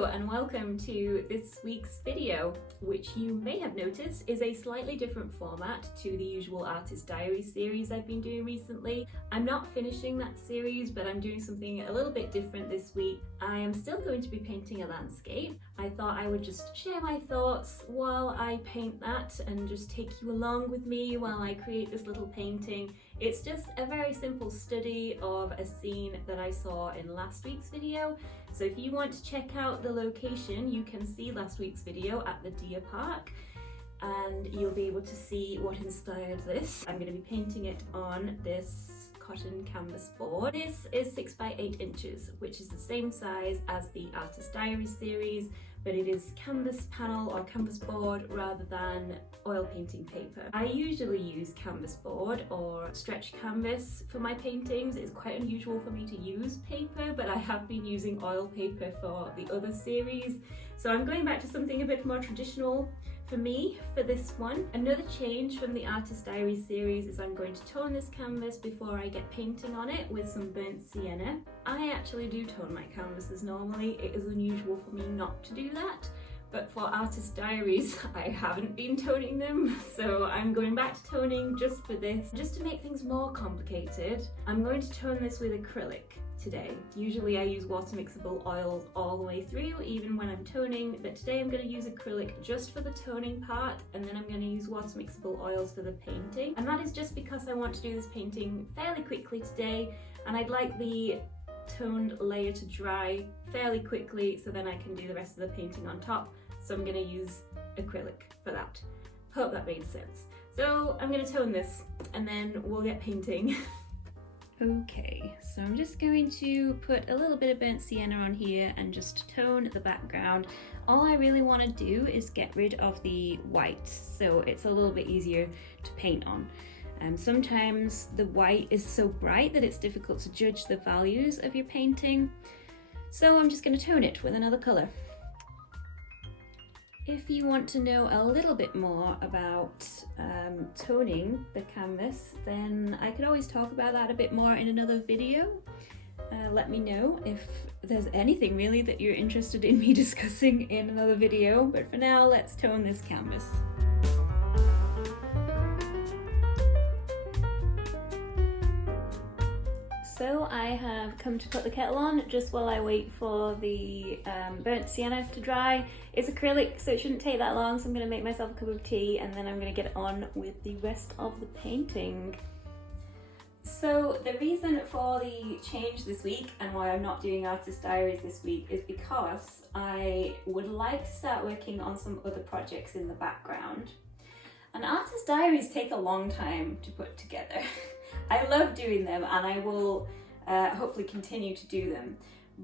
Hello and welcome to this week's video, which you may have noticed is a slightly different format to the usual Artist Diaries series I've been doing recently. I'm not finishing that series, but I'm doing something a little bit different this week. I am still going to be painting a landscape. I thought I would just share my thoughts while I paint that and just take you along with me while I create this little painting. It's just a very simple study of a scene that I saw in last week's video. So if you want to check out the location, you can see last week's video at the deer park and you'll be able to see what inspired this. I'm going to be painting it on this cotton canvas board. This is 6 by 8 inches, which is the same size as the Artist Diaries series, but it is canvas panel or canvas board rather than oil painting paper. I usually use canvas board or stretch canvas for my paintings. It's quite unusual for me to use paper, but I have been using oil paper for the other series. So I'm going back to something a bit more traditional for me for this one. Another change from the Artist Diaries series is I'm going to tone this canvas before I get painting on it with some burnt sienna. I actually do tone my canvases normally. It is unusual for me not to do that, but for Artist Diaries I haven't been toning them, so I'm going back to toning just for this. Just to make things more complicated, I'm going to tone this with acrylic today. Usually I use water mixable oils all the way through, even when I'm toning, but today I'm going to use acrylic just for the toning part, and then I'm going to use water mixable oils for the painting. And that is just because I want to do this painting fairly quickly today, and I'd like the toned layer to dry fairly quickly so then I can do the rest of the painting on top. So I'm going to use acrylic for that. Hope that made sense. So I'm going to tone this and then we'll get painting. Okay, so I'm just going to put a little bit of burnt sienna on here and just tone the background. All I really want to do is get rid of the white, so it's a little bit easier to paint on. Sometimes the white is so bright that it's difficult to judge the values of your painting, so I'm just going to tone it with another colour. If you want to know a little bit more about toning the canvas, then I could always talk about that a bit more in another video. Let me know if there's anything really that you're interested in me discussing in another video, but for now let's tone this canvas. So I have come to put the kettle on just while I wait for the burnt sienna to dry. It's acrylic, so it shouldn't take that long, so I'm going to make myself a cup of tea and then I'm going to get on with the rest of the painting. So the reason for the change this week and why I'm not doing Artist Diaries this week is because I would like to start working on some other projects in the background. And Artist Diaries take a long time to put together. I love doing them and I will hopefully continue to do them,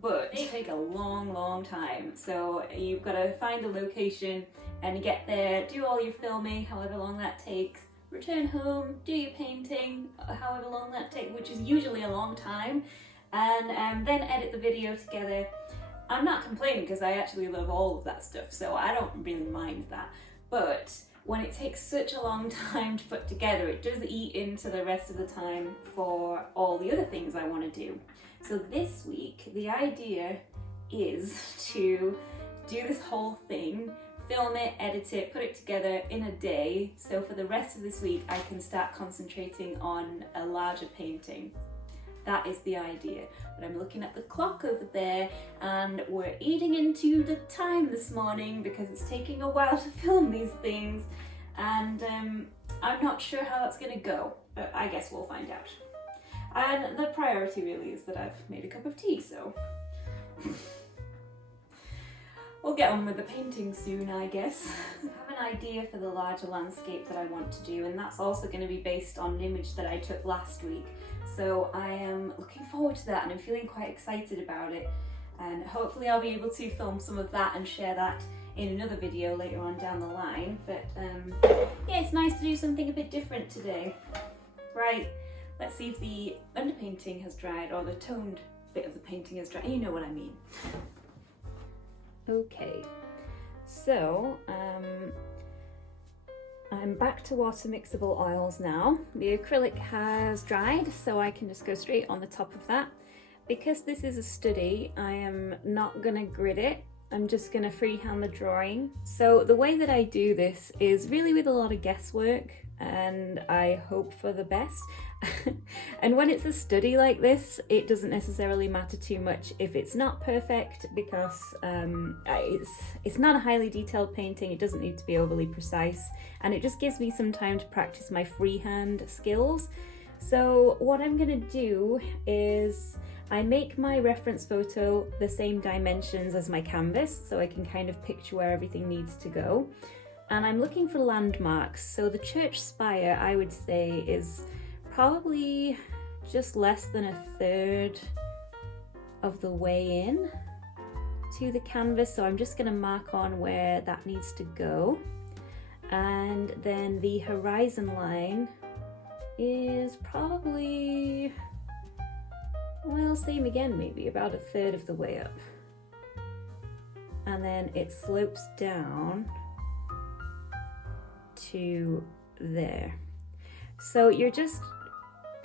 but they take a long time. So you've got to find a location and get there, do all your filming, however long that takes, return home, do your painting, however long that takes, which is usually a long time, and then edit the video together. I'm not complaining because I actually love all of that stuff, so I don't really mind that, but when it takes such a long time to put together, it does eat into the rest of the time for all the other things I want to do. So this week, the idea is to do this whole thing, film it, edit it, put it together in a day, so for the rest of this week I can start concentrating on a larger painting. That is the idea. But I'm looking at the clock over there and we're eating into the time this morning because it's taking a while to film these things, and I'm not sure how that's going to go, but I guess we'll find out. And the priority really is that I've made a cup of tea, so we'll get on with the painting soon, I guess. I have an idea for the larger landscape that I want to do, and that's also going to be based on an image that I took last week. So I am looking forward to that and I'm feeling quite excited about it, and hopefully I'll be able to film some of that and share that in another video later on down the line. But yeah, it's nice to do something a bit different today. Right, let's see if the underpainting has dried, or the toned bit of the painting has dried. You know what I mean. Okay, so I'm back to water mixable oils now. The acrylic has dried, so I can just go straight on the top of that. Because this is a study, I am not gonna grid it. I'm just going to freehand the drawing. So the way that I do this is really with a lot of guesswork, and I hope for the best. And when it's a study like this, it doesn't necessarily matter too much if it's not perfect, because it's not a highly detailed painting. It doesn't need to be overly precise, and it just gives me some time to practice my freehand skills. So what I'm gonna do is I make my reference photo the same dimensions as my canvas, so I can kind of picture where everything needs to go. And I'm looking for landmarks. So the church spire, I would say, is probably just less than a third of the way in to the canvas. So I'm just gonna mark on where that needs to go. And then the horizon line is probably, well, same again, maybe about a third of the way up. And then it slopes down to there. So you're just,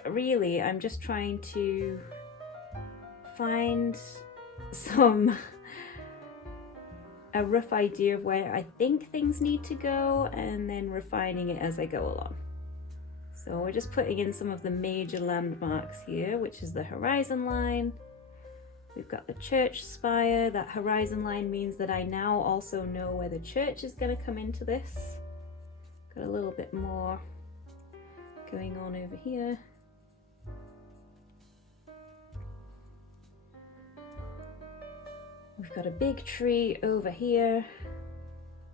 really, I'm just trying to find a rough idea of where I think things need to go, and then refining it as I go along. So we're just putting in some of the major landmarks here, which is the horizon line. We've got the church spire. That horizon line means that I now also know where the church is going to come into this. Got a little bit more going on over here. We've got a big tree over here,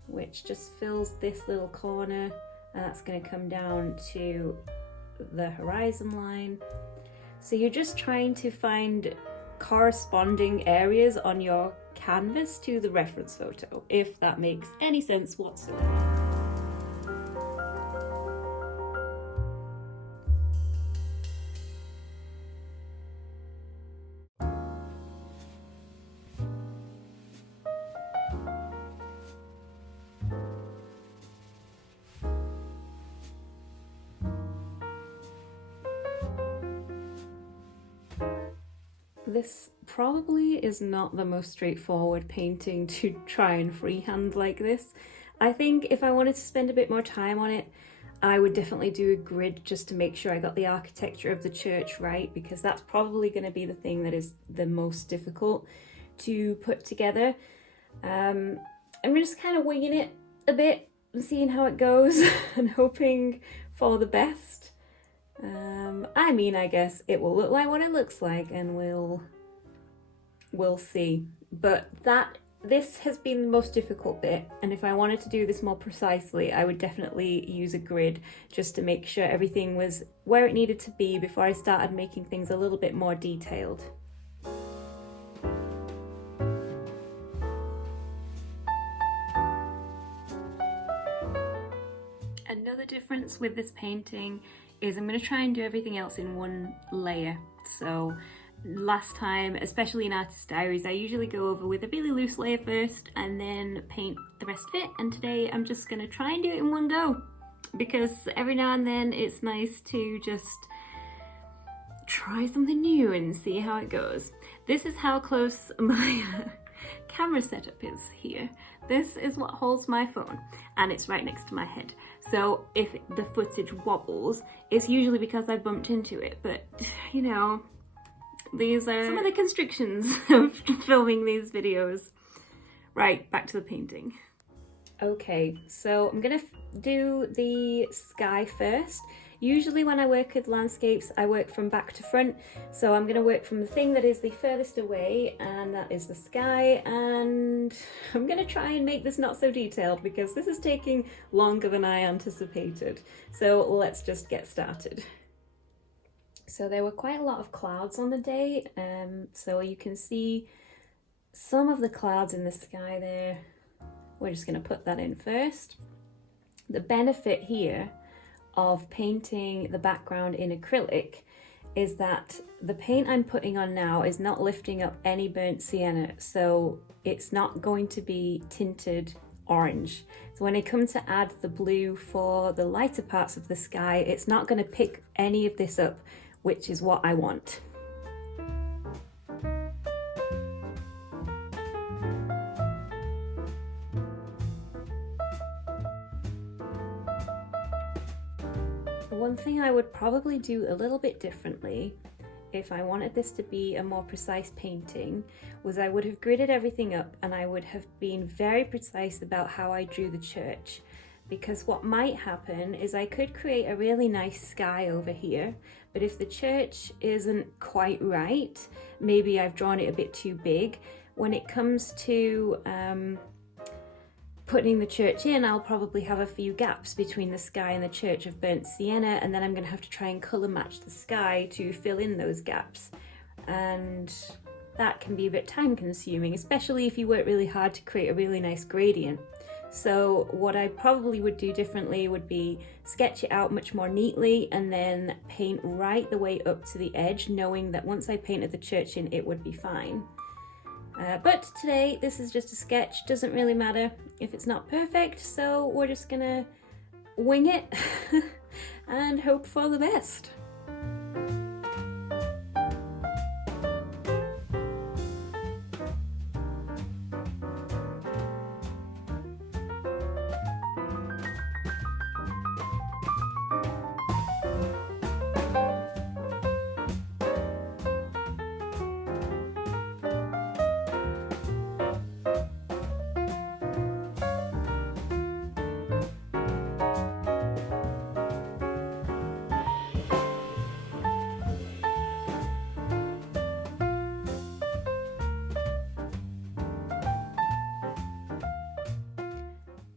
which just fills this little corner, and that's going to come down to the horizon line. So you're just trying to find corresponding areas on your canvas to the reference photo, if that makes any sense whatsoever. This probably is not the most straightforward painting to try and freehand like this. I think if I wanted to spend a bit more time on it, I would definitely do a grid just to make sure I got the architecture of the church right, because that's probably going to be the thing that is the most difficult to put together. I'm just kind of winging it a bit and seeing how it goes and hoping for the best. I mean, I guess it will look like what it looks like, and we'll see. But this has been the most difficult bit, and if I wanted to do this more precisely, I would definitely use a grid just to make sure everything was where it needed to be before I started making things a little bit more detailed. Another difference with this painting is I'm going to try and do everything else in one layer. So last time, especially in Artist Diaries, I usually go over with a really loose layer first and then paint the rest of it, and today I'm just going to try and do it in one go, because every now and then it's nice to just try something new and see how it goes. This is how close my camera setup is here. This is what holds my phone, and it's right next to my head. So if the footage wobbles, it's usually because I bumped into it, but you know, these are some of the constrictions of filming these videos. Right, back to the painting. Okay, so I'm gonna do the sky first. Usually when I work with landscapes, I work from back to front. So I'm gonna work from the thing that is the furthest away, and that is the sky. And I'm gonna try and make this not so detailed because this is taking longer than I anticipated. So let's just get started. So there were quite a lot of clouds on the day. So you can see some of the clouds in the sky there. We're just gonna put that in first. The benefit here of painting the background in acrylic is that the paint I'm putting on now is not lifting up any burnt sienna, so it's not going to be tinted orange. So when I come to add the blue for the lighter parts of the sky, it's not going to pick any of this up, which is what I want. One thing I would probably do a little bit differently if I wanted this to be a more precise painting was I would have gridded everything up and I would have been very precise about how I drew the church. Because what might happen is I could create a really nice sky over here, but if the church isn't quite right, maybe I've drawn it a bit too big. When it comes to putting the church in, I'll probably have a few gaps between the sky and the church of burnt sienna, and then I'm going to have to try and colour match the sky to fill in those gaps. And that can be a bit time consuming, especially if you work really hard to create a really nice gradient. So what I probably would do differently would be sketch it out much more neatly and then paint right the way up to the edge, knowing that once I painted the church in, it would be fine. But today, this is just a sketch, doesn't really matter if it's not perfect, so we're just gonna wing it and hope for the best.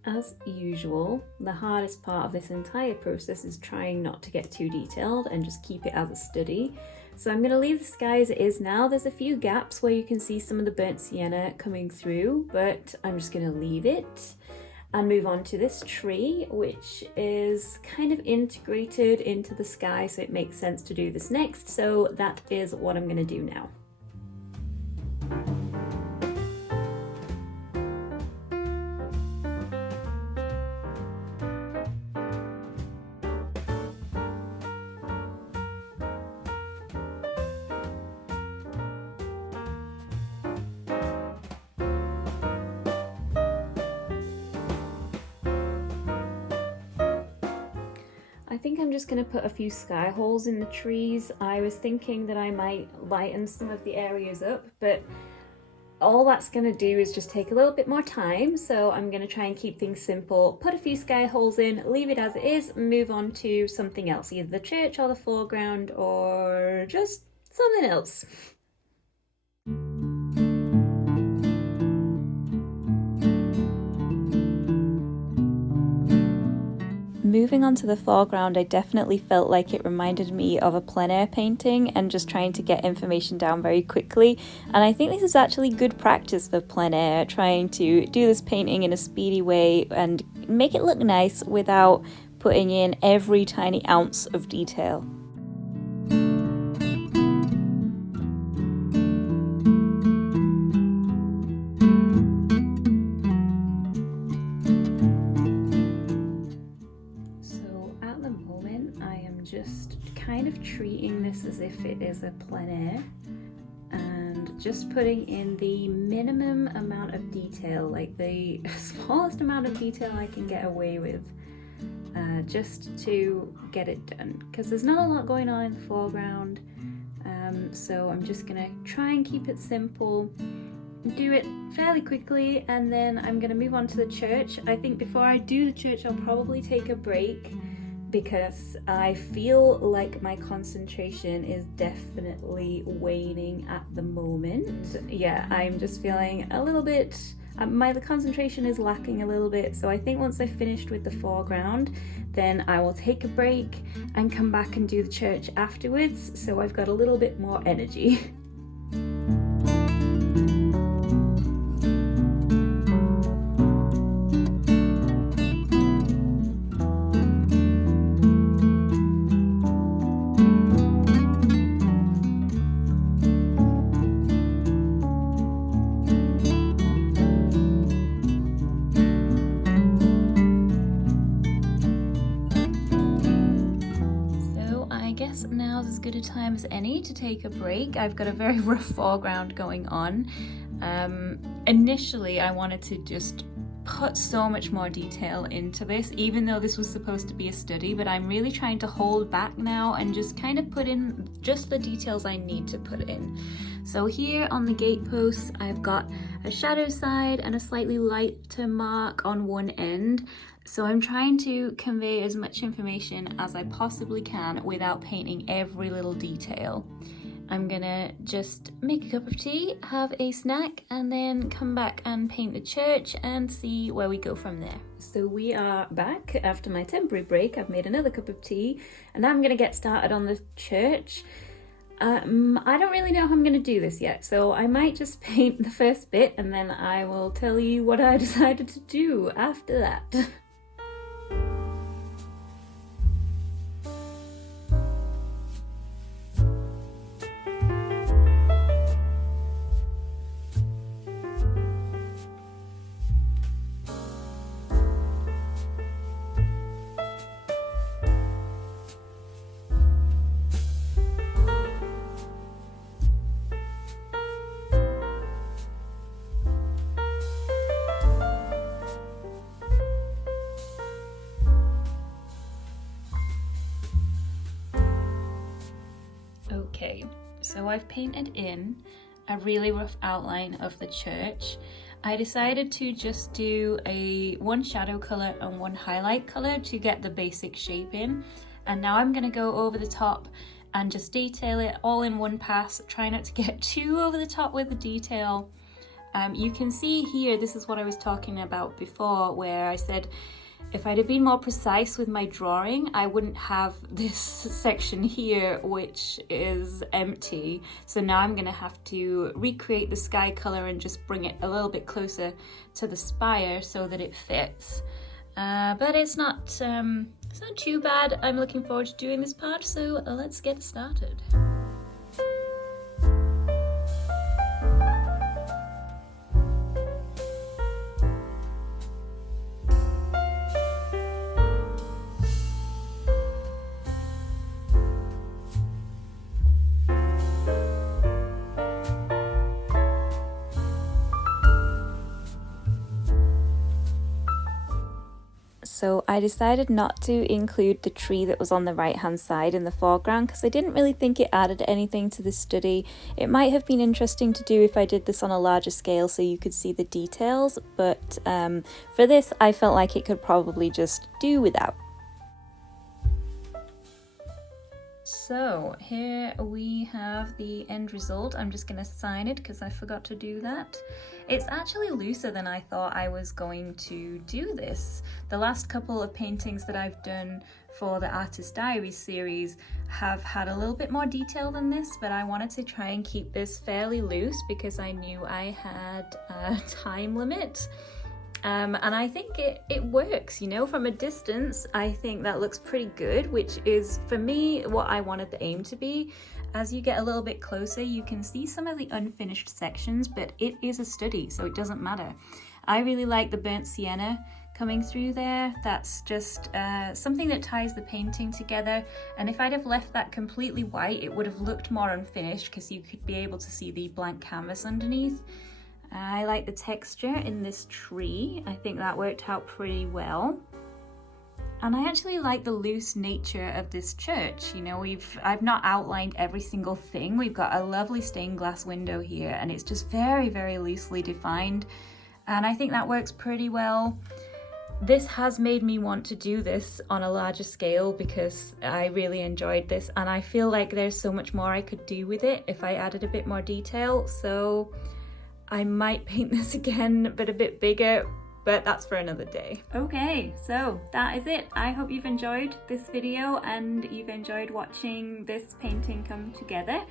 As usual, the hardest part of this entire process is trying not to get too detailed and just keep it as a study. So I'm going to leave the sky as it is now. There's a few gaps where you can see some of the burnt sienna coming through, but I'm just going to leave it and move on to this tree, which is kind of integrated into the sky, so it makes sense to do this next. So that is what I'm going to do now. I think I'm just going to put a few sky holes in the trees. I was thinking that I might lighten some of the areas up, but all that's going to do is just take a little bit more time, so I'm going to try and keep things simple, put a few sky holes in, leave it as it is, move on to something else, either the church or the foreground or just something else. Moving on to the foreground, I definitely felt like it reminded me of a plein air painting and just trying to get information down very quickly. And I think this is actually good practice for plein air, trying to do this painting in a speedy way and make it look nice without putting in every tiny ounce of detail. Just kind of treating this as if it is a plein air and just putting in the minimum amount of detail, like the smallest amount of detail I can get away with, just to get it done, because there's not a lot going on in the foreground, so I'm just gonna try and keep it simple, do it fairly quickly, and then I'm gonna move on to the church. I think before I do the church I'll probably take a break, because I feel like my concentration is definitely waning at the moment. Yeah, I'm just feeling a little bit, the concentration is lacking a little bit, so I think once I've finished with the foreground, then I will take a break and come back and do the church afterwards, so I've got a little bit more energy. Now's as good a time as any to take a break. I've got a very rough foreground going on. Initially I wanted to just put so much more detail into this, even though this was supposed to be a study, but I'm really trying to hold back now and just kind of put in just the details I need to put in. So here on the gateposts, I've got a shadow side and a slightly lighter mark on one end. So I'm trying to convey as much information as I possibly can without painting every little detail. I'm gonna just make a cup of tea, have a snack, and then come back and paint the church and see where we go from there. So we are back after my temporary break. I've made another cup of tea and I'm gonna get started on the church. I don't really know how I'm gonna do this yet, so I might just paint the first bit and then I will tell you what I decided to do after that. Okay, so I've painted in a really rough outline of the church. I decided to just do one shadow color and one highlight color to get the basic shape in. And now I'm gonna go over the top and just detail it all in one pass. Try not to get too over the top with the detail. You can see here, this is what I was talking about before, where I said, if I'd have been more precise with my drawing, I wouldn't have this section here, which is empty. So now I'm gonna have to recreate the sky color and just bring it a little bit closer to the spire so that it fits. But it's not too bad. I'm looking forward to doing this part, so let's get started. So I decided not to include the tree that was on the right hand side in the foreground because I didn't really think it added anything to the study. It might have been interesting to do if I did this on a larger scale so you could see the details, but for this I felt like it could probably just do without. So here we have the end result. I'm just going to sign it because I forgot to do that. It's actually looser than I thought I was going to do this. The last couple of paintings that I've done for the Artist Diaries series have had a little bit more detail than this, but I wanted to try and keep this fairly loose because I knew I had a time limit. And I think it works, you know, from a distance. I think that looks pretty good, which is, for me, what I wanted the aim to be. As you get a little bit closer, you can see some of the unfinished sections, but it is a study, so it doesn't matter. I really like the burnt sienna coming through there. That's just something that ties the painting together. And if I'd have left that completely white, it would have looked more unfinished because you could be able to see the blank canvas underneath. I like the texture in this tree. I think that worked out pretty well. And I actually like the loose nature of this church. You know, I've not outlined every single thing. We've got a lovely stained glass window here and it's just very, very loosely defined. And I think that works pretty well. This has made me want to do this on a larger scale because I really enjoyed this and I feel like there's so much more I could do with it if I added a bit more detail. So I might paint this again, but a bit bigger, but that's for another day. Okay, so that is it. I hope you've enjoyed this video and you've enjoyed watching this painting come together.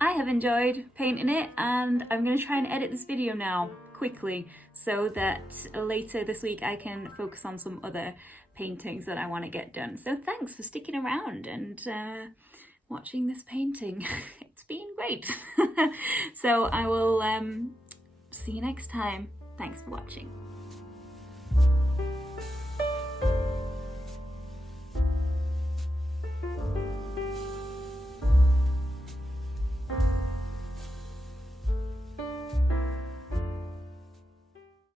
I have enjoyed painting it and I'm gonna try and edit this video now quickly so that later this week I can focus on some other paintings that I want to get done. So thanks for sticking around and watching this painting. It's been great. So I will see you next time. Thanks for watching.